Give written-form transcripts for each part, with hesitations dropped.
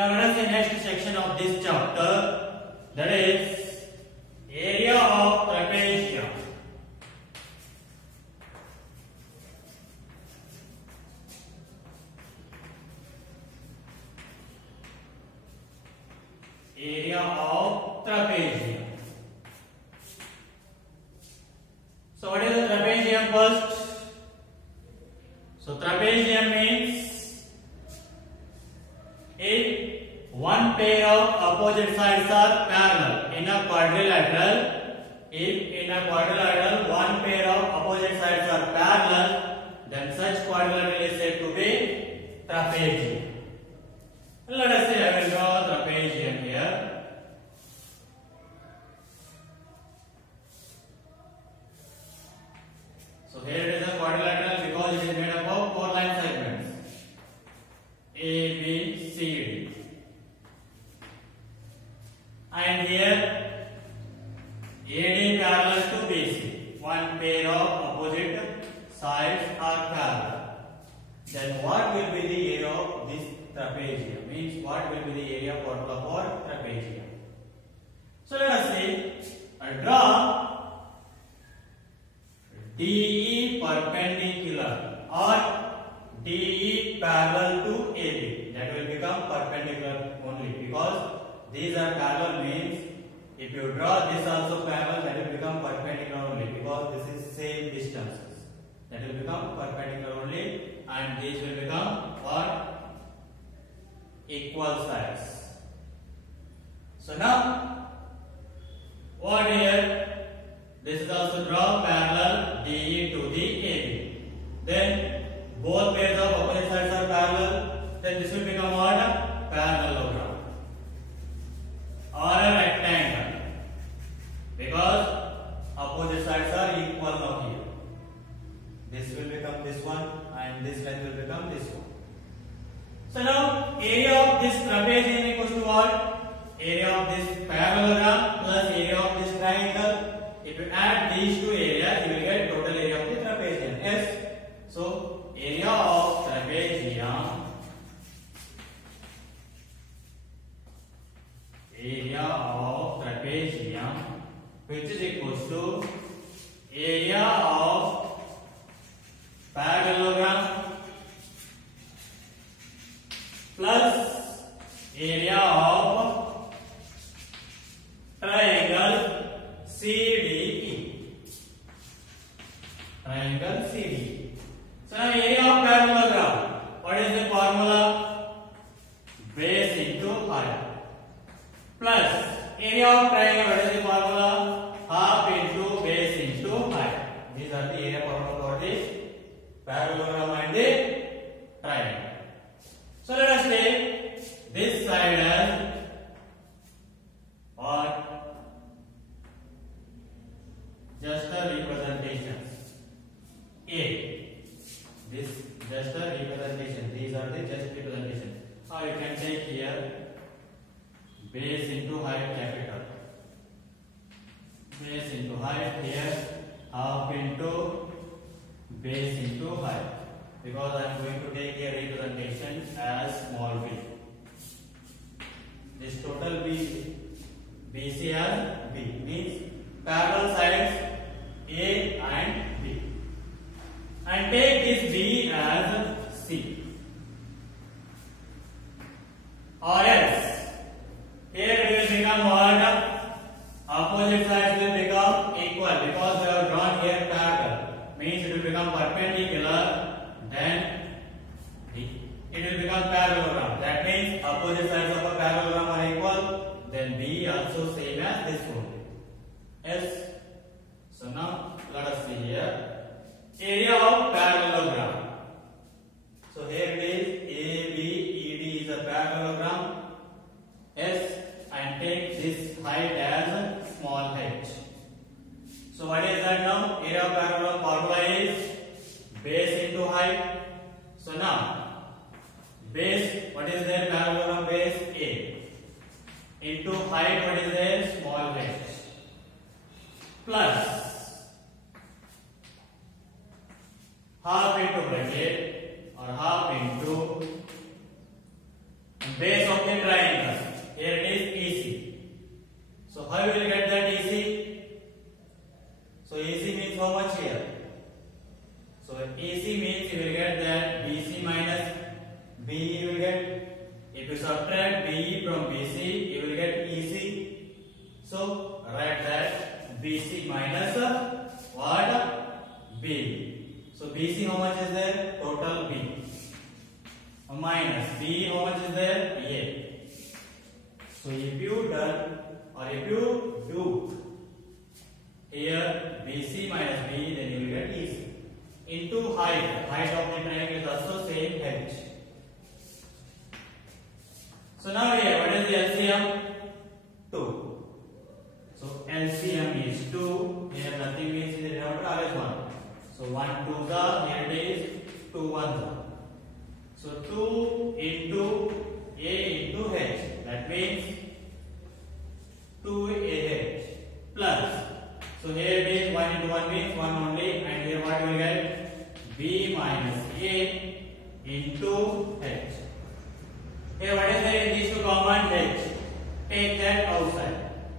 Now let us see next section of this chapter, that is area of trapezium. Area of trapezium. So what is the trapezium first? So trapezium means if one pair of opposite sides are parallel in a quadrilateral, if in a quadrilateral one pair of opposite sides are parallel, then such quadrilateral is said to be trapezium. Let us say I will draw trapezium here. So here it is a quadrilateral because it is made up of 4 line segments A, B, C, D. And here AD parallel to BC. One pair of opposite sides are parallel. Then what will be the area of this trapezium? Means what will be the area formula for trapezium? So let us say draw DE perpendicular or DE parallel to AB. That will become perpendicular only because these are parallel. Means if you draw this also parallel, that will become perpendicular only because this is same distances. That will become perpendicular only, and these will become what? Equal sides. So now what here? This is also draw parallel DE to the AB. Then both pairs of opposite sides are parallel. Then this will become what? Parallelogram or a rectangle because opposite sides are equal now here. This will become this one and this length will become this one. So now area of this trapezium equals to what? Area of this parallelogram plus area of this triangle. If you add these two areas, you will get total area of the trapezium. Yes. So area of trapezium, which is equals to area of parallelogram plus area of triangle CDE. Triangle CDE. So now area of parallelogram. What is the formula? Base into height. Plus area of triangle. What is the formula? Half into base into height. These are the area formula for this parallelogram and the triangle. So let us take this side as what? Just a representation. A. This just a representation. These are the just representation. Or you can take here base into height capital. Base into height here half into base into height. Because I am going to take a representation as small b. This total BC as B means parallel sides A and B. And take this B as C. Or else here it will become what? Opposite sides will become equal because we have drawn here parallel. Means it will become perpendicular. Then it will become parallelogram. That means opposite sides of a parallelogram are equal. Then B also same as this one. Yes. So now let us see here area of parallelogram. So here it is ABED is a parallelogram. Yes, and take this height as small h. So what is that now? Area of parallelogram formula is base into height. So now base, what is there? Parallelogram base A into height, what is there? Small h plus half into bracket or half into base of the triangle. So BC how much is there? Total B. Minus B how much is there? A. So if you do here BC minus B, then you will get easy. Into height. Height of the triangle is also same H. So now here, what is the LCM? 2. So LCM is 2. Here nothing means in the denominator, always 1. So 1 2s are, here it is 2 1s are. So 2 into A into H. That means 2AH plus. So here it is 1 into 1 means 1 only, and here what we will get? B minus A into H. Here what is there in these two common? H. Take that outside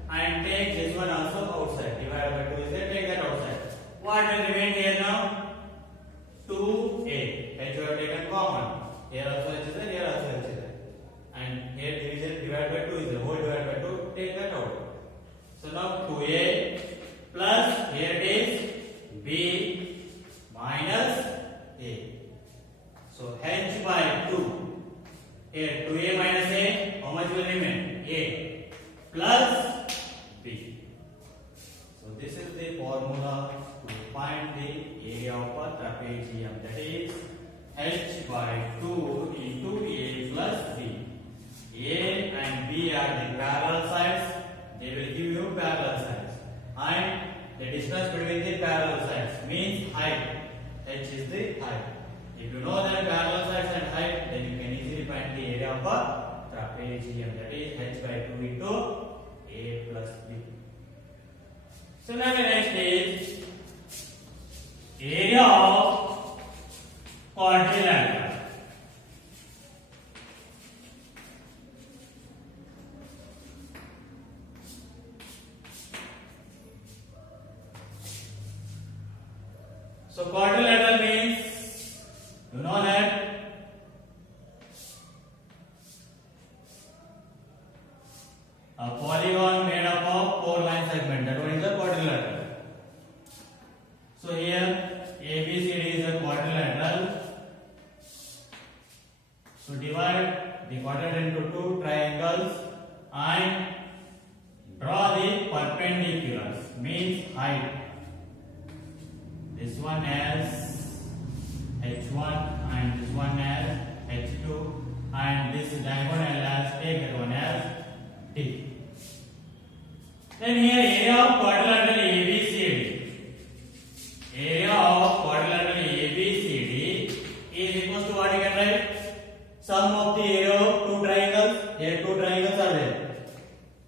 and take this one also outside. Divided by 2 is there, take that outside. What will remain here now? 2A. H we have taken common. Here also H is there, here also H is there. And here division divided by 2 is there. Whole divided by 2, take that out. So now 2A plus, here it is B minus A. So H by 2. Here 2A minus A, how much will remain? A plus B. So this is the formula to find the area of a trapezium. That is H by 2 into A plus B. A and B are the parallel sides. They will give you parallel sides. And the distance between the parallel sides means height. H is the height. If you know that parallel sides and height, then you can easily find the area of a trapezium. That is H by 2 into A plus B. So now the next is area of quadrilateral. So quadrilateral means, you know that a polygon made up of 4 line segments. That one is a quadrilateral. So here ABCD is a quadrilateral. So divide the quadrilateral into 2 triangles and draw the perpendiculars, means height. This one as H1 and this one as H2, and this diagonal as, take that one as D. Then here area of quadrilateral ABCD. Area of quadrilateral ABCD is equals to what you can write? Sum of the area of 2 triangles. Here 2 triangles are there.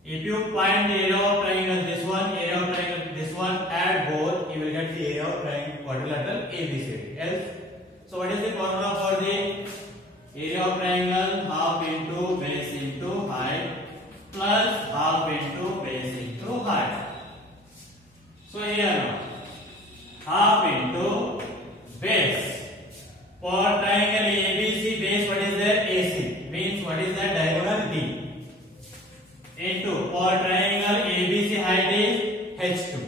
If you find the area of triangle, this one, area of triangle, this one, add both, you will get the area of triangle quadrilateral ABCD. Else, so what is the formula for the area of triangle? Half into base into height plus half into base into height. So here half into base. For triangle ABC, base what is there? AC. Means what is that? Diagonal D. Into, for triangle ABC height is H2.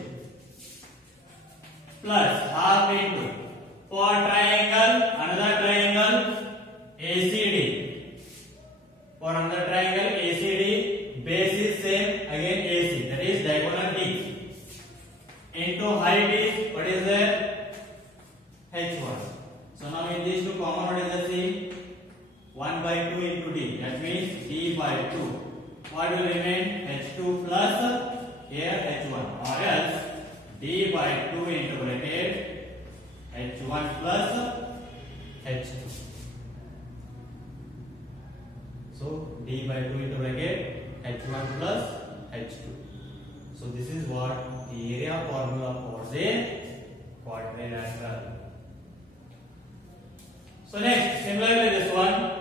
Plus half into, for triangle, another triangle ACD. For another triangle ACD, base is same, again AC. That is diagonal D. Into height is, what is there? H1. So now in these two common, what is the same? 1 by 2 into D. That means D by 2. What will remain? H2 plus here H1, or else D by 2 into bracket H1 plus H2. So D by 2 into bracket H1 plus H2. So this is what the area formula for the quadrilateral. So next, similarly this one.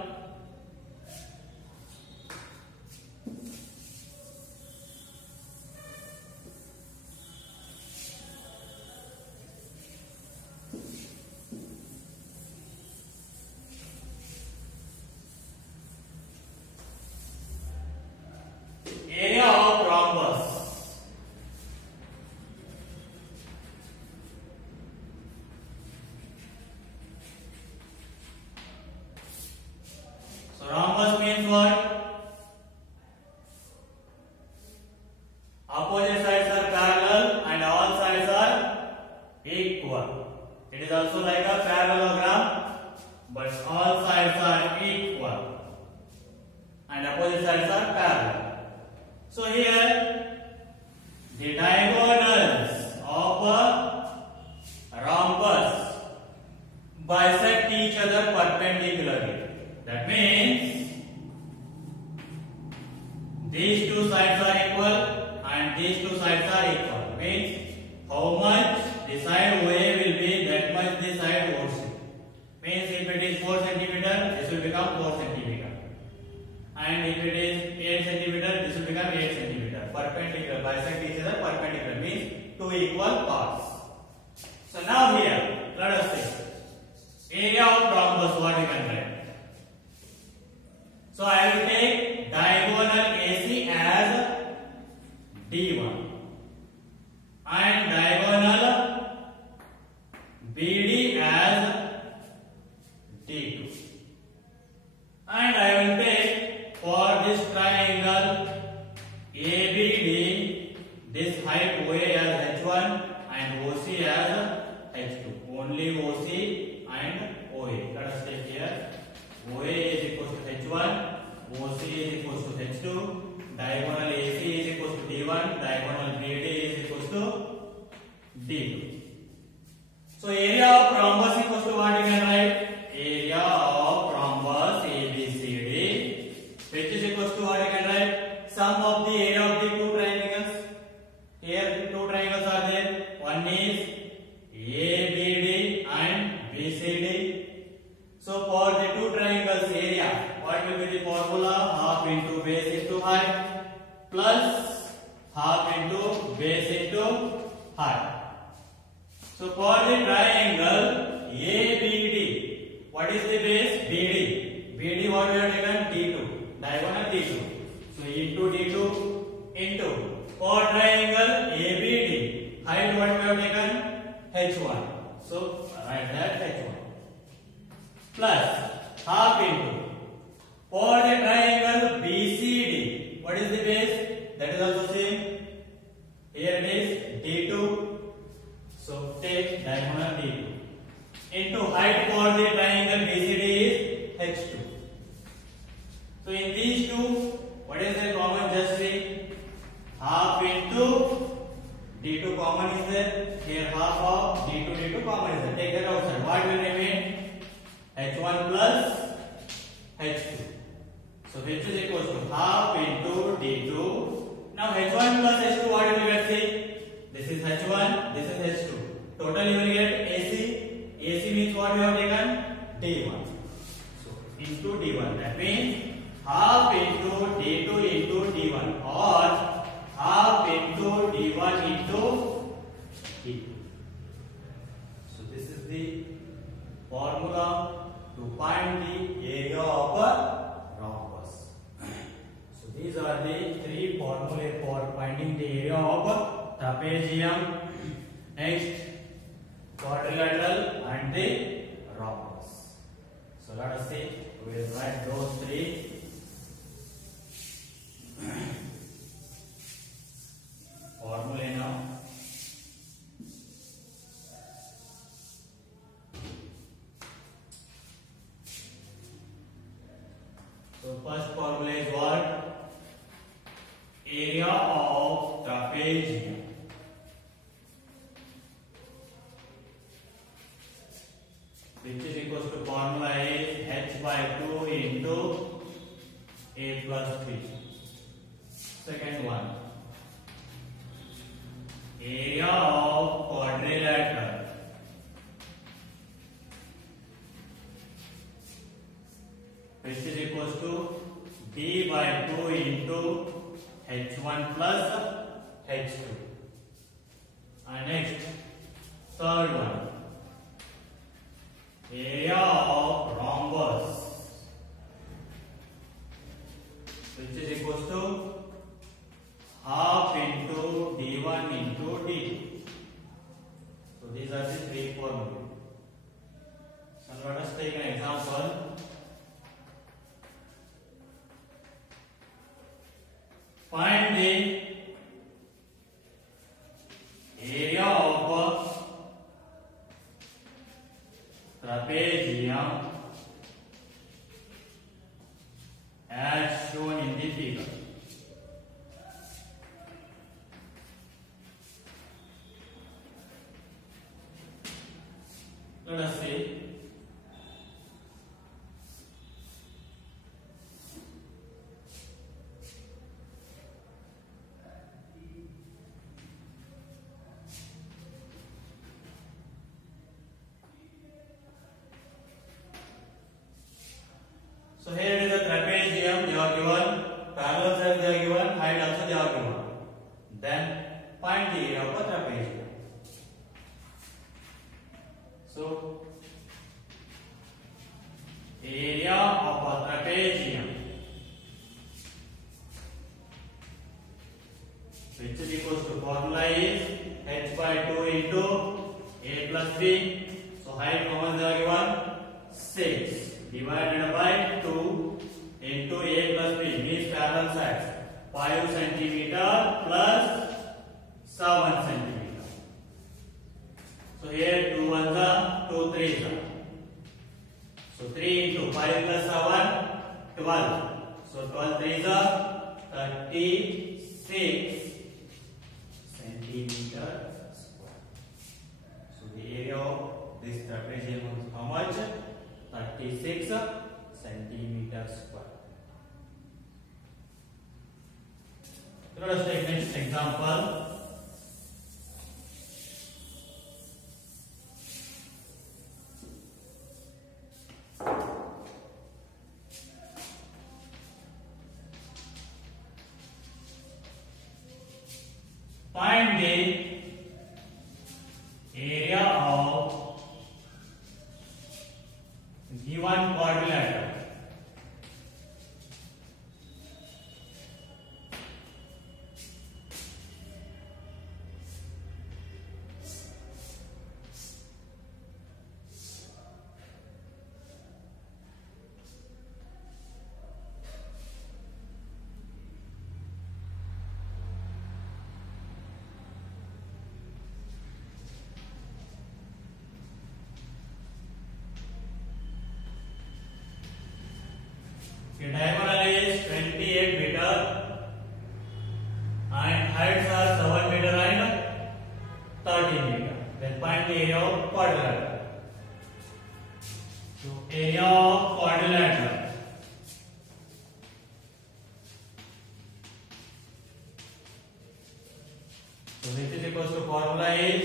Area of rhombus. like a parallelogram, but all sides are equal and opposite sides are parallel. So here the diagonals of a rhombus bisect each other perpendicularly. That means these two sides are equal and these two sides are equal. Means how much the side OA will be, that much the side OC. Means if it is 4 cm, this will become 4 cm. And if it is 8 cm, this will become 8 cm. Perpendicular, bisect each other perpendicular means two equal parts. So now here, let us see. Area of rhombus, what we can write? So I will take diagonal AC as D1 and diagonal BD as D2. And I will take for this triangle ABD this height OA as H1 and OC as H2. Only OC and OA. Let us take here. OA is equal to H1, OC is equal to H2, diagonal AC is equal to D1, diagonal BD is equal to D2. So area of rhombus equals to what you can write? Area of rhombus ABCD, which is equal to what you can write? Sum of the area of the two triangles. Here two triangles are there. One is ABD and BCD. So for the two triangles area, what will be the formula? Half into base into height plus half into base into height. So for the triangle ABD, what is the base? BD. BD what we have taken? D2. Diagonal D2. So into D2 into. For triangle ABD, height what we have taken? H1. So write that H1. Plus half into. For the triangle BCD, what is the base? That is also same. Here it is D2. So take diagonal D2 into height for the triangle BCD is H2. So in these two, what is the common? Just see half into D2 common is there. Here half of D2 common is there. Take that outside. What will remain? H1 plus H2. So which is equal to half into D2. Now H1 plus H2, what will you get? See? This is H1, this is H2. Total you will get AC. AC means what we have taken? D1. So into D1. That means half into D2 into D1 or half into D1 into D2. So this is the formula to find the area of a rhombus. So these are the three formulae for finding the area of a trapezium. Next, quadrilateral and the rhombus. So let us see. We will write those three. Formulae now. So first formula is what? Area of trapezium. Which is equals to formula is h by 2 into a plus b. Second one, area of quadrilateral, which is equals to b by 2 into h1 plus h2. And next, third one, area of rhombus, which is equals to half into d1 into d2. So these are the three formulas. So let us take an example. Find the trapezium as shown in the figure. Let us see. So here is a trapezium, they are given, parallel sides they are given, height also they are given. Then find the area of a trapezium. So area of a trapezium, which is equals to formula is h by 2 into a plus b. So height how much they are given? 6 divided by 2 into a plus b means parallel sides 5 centimeter plus 7 centimeter. So here 2 ones are 2 threes are. So 3 into 5 plus 7 12. So 12 threes are 36 centimeter square. So the area of this trapezium is how much? 36 centimeter square. Let us take next example. Find the area of given quadrilateral. The diagonal is 28 meter and heights are 7 meter and 13 meter. Then find the area of quadrilateral. So area of quadrilateral. So which is equals to formula is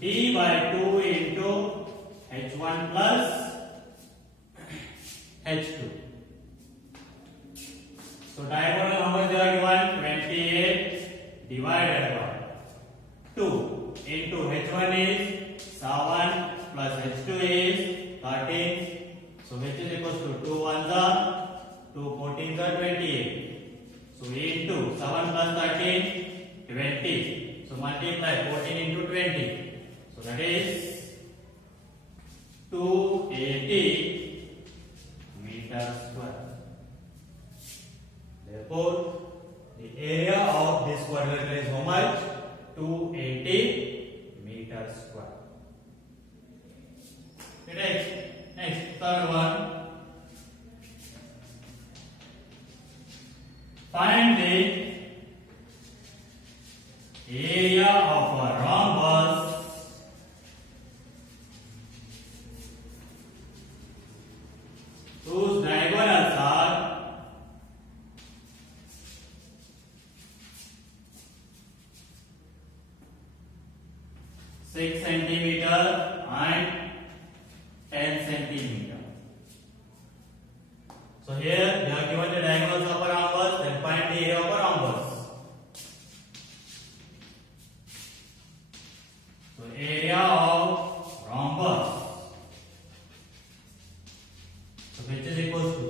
d by 2 into h1 plus h2. So diagonal how much they are given? 28 divided by 2 into h1 is 7 plus h2 is 13. So which is equals to 2 ones are 2 14s are 28. So into 7 plus 13 20. So multiply 14 into 20. So that is 280 meter square. Therefore, the area of this quadrilateral is how much? 280 meter square. Next, third one. Find the area of a rhombus whose diagonals are 6 centimeter and 10 centimeter. So here they are given the diagonals of a rhombus, then find the area of a rhombus. So area of rhombus, so which is equals to,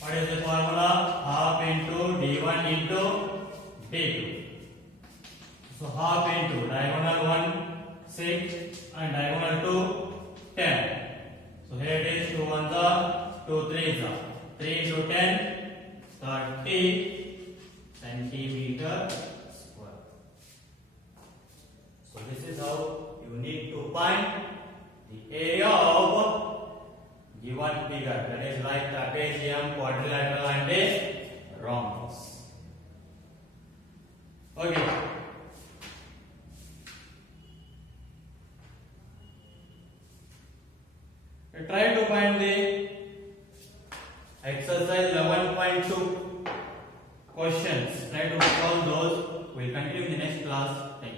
what is the formula? Half into d1 into d2. So half into diagonal 1 6 and diagonal 2 10. So here it is 2 ones are 2 3s are 3 into 10 30 centimeter square. So this is how you need to find the area of is like trapezium, quadrilateral and a rhombus. Okay. Try to find the exercise 11.2 questions. Try to solve those. We'll continue in the next class. Thank you.